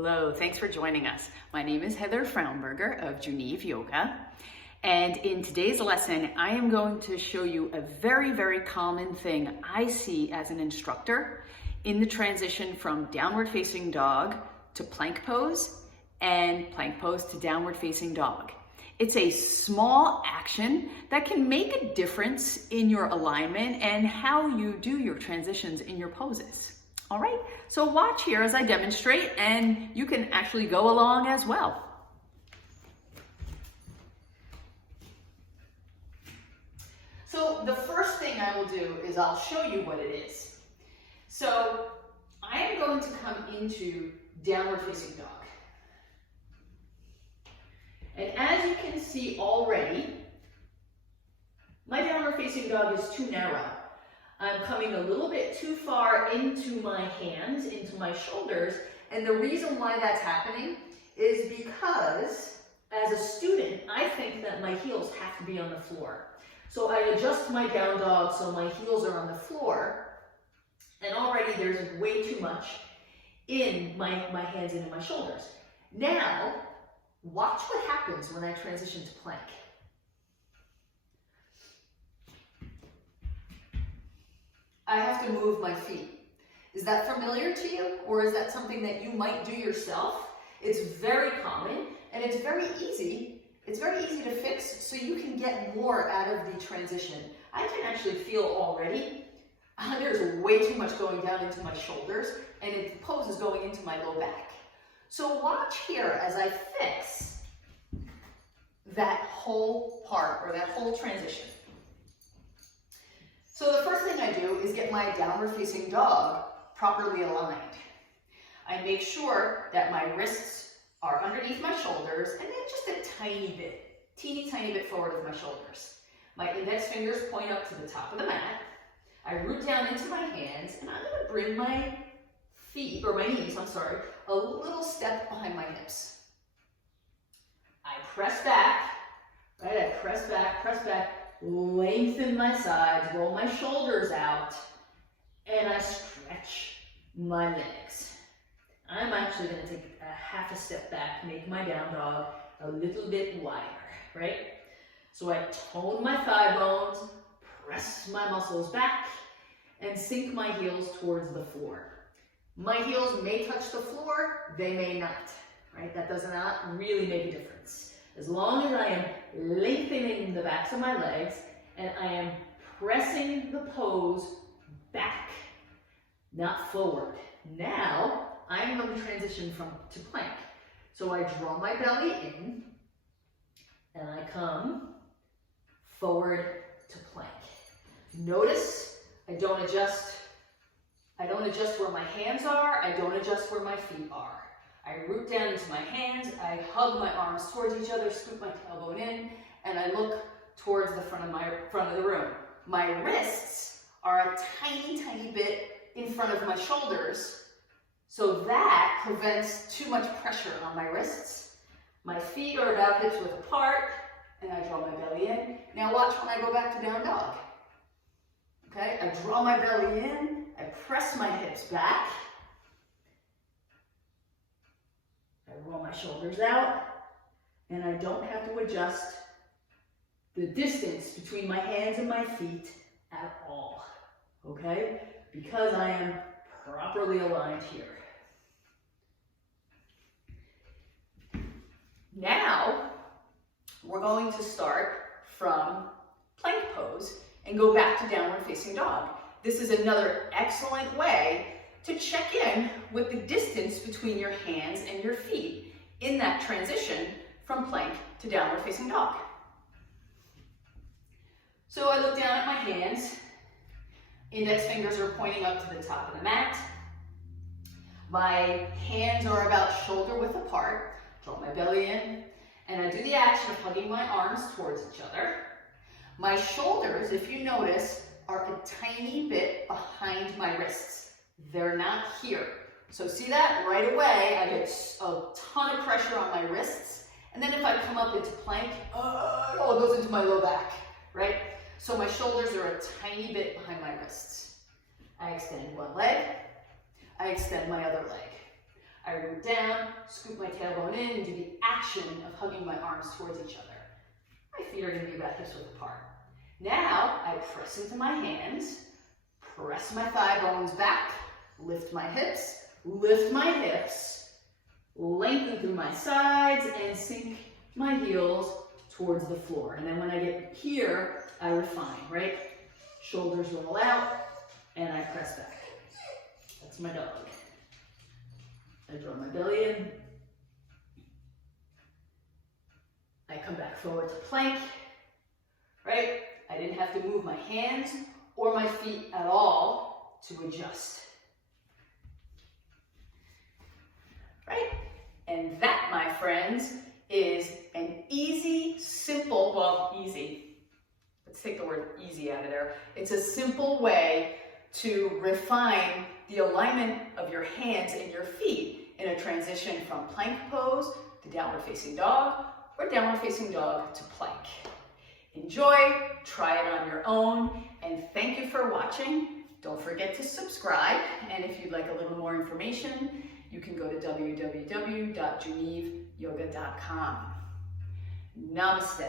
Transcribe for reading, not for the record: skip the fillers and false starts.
Hello, thanks for joining us. My name is Heather Fraunberger of Juneve Yoga. And in today's lesson, I am going to show you a very common thing I see as an instructor in the transition from downward facing dog to plank pose and plank pose to downward facing dog. It's a small action that can make a difference in your alignment and how you do your transitions in your poses. All right, so watch here as I demonstrate, and you can actually go along as well. So the first thing I will do is I'll show you what it is. So I am going to come into downward facing dog. And as you can see already, my downward facing dog is too narrow. I'm coming a little bit too far into my hands, into my shoulders, and the reason why that's happening is because as a student, I think that my heels have to be on the floor. So I adjust my down dog so my heels are on the floor, and already there's way too much in my hands and in my shoulders. Now, watch what happens when I transition to plank. I have to move my feet. Is that familiar to you, or is that something that you might do yourself? It's very common, and it's very easy. It's very easy to fix, so you can get more out of the transition. I can actually feel already, there's way too much going down into my shoulders, and the pose is going into my low back. So watch here as I fix that whole part, or that whole transition. So the first thing I do is get my downward facing dog properly aligned. I make sure that my wrists are underneath my shoulders and then just a tiny bit, teeny tiny bit forward of my shoulders. My index fingers point up to the top of the mat. I root down into my hands, and I'm going to bring my feet, or my knees, a little step behind my hips. I press back, right? I press back, lengthen my sides, roll my shoulders out, and I stretch my legs. I'm actually going to take a half a step back, make my down dog a little bit wider, right? So I tone my thigh bones, press my muscles back, and sink my heels towards the floor. My heels may touch the floor, they may not, right? That does not really make a difference. As long as I am lengthening the backs of my legs and I am pressing the pose back, not forward. Now, I'm going to transition to plank. So I draw my belly in and I come forward to plank. Notice I don't adjust where my hands are, I don't adjust where my feet are. I root down into my hands, I hug my arms towards each other, scoop my tailbone in, and I look towards the front of the room. My wrists are a tiny bit in front of my shoulders, so that prevents too much pressure on my wrists. My feet are about hips width apart, and I draw my belly in. Now watch when I go back to down dog. Okay, I draw my belly in, I press my hips back, I roll my shoulders out, and I don't have to adjust the distance between my hands and my feet at all, okay? Because I am properly aligned here. Now, we're going to start from plank pose and go back to downward facing dog. This is another excellent way to check in with the distance between your hands and your feet in that transition from plank to downward facing dog. So I look down at my hands, index fingers are pointing up to the top of the mat. My hands are about shoulder width apart, draw my belly in, and I do the action of hugging my arms towards each other. My shoulders, if you notice, are a tiny bit behind my wrists. They're not here. So see that? Right away, I get a ton of pressure on my wrists. And then if I come up into plank, it all goes into my low back, right? So my shoulders are a tiny bit behind my wrists. I extend one leg. I extend my other leg. I root down, scoop my tailbone in, and do the action of hugging my arms towards each other. My feet are going to be about hips width apart. Now, I press into my hands, press my thigh bones back, lift my hips, lengthen through my sides, and sink my heels towards the floor. And then when I get here, I refine, right? Shoulders roll out, and I press back. That's my dog. I draw my belly in. I come back forward to plank, right? I didn't have to move my hands or my feet at all to adjust. Right? And that, my friends, is an easy, simple, well, easy. Let's take the word easy out of there. It's a simple way to refine the alignment of your hands and your feet in a transition from plank pose to downward facing dog or downward facing dog to plank. Enjoy, try it on your own, and thank you for watching. Don't forget to subscribe, and if you'd like a little more information, you can go to www.geneveyoga.com. Namaste.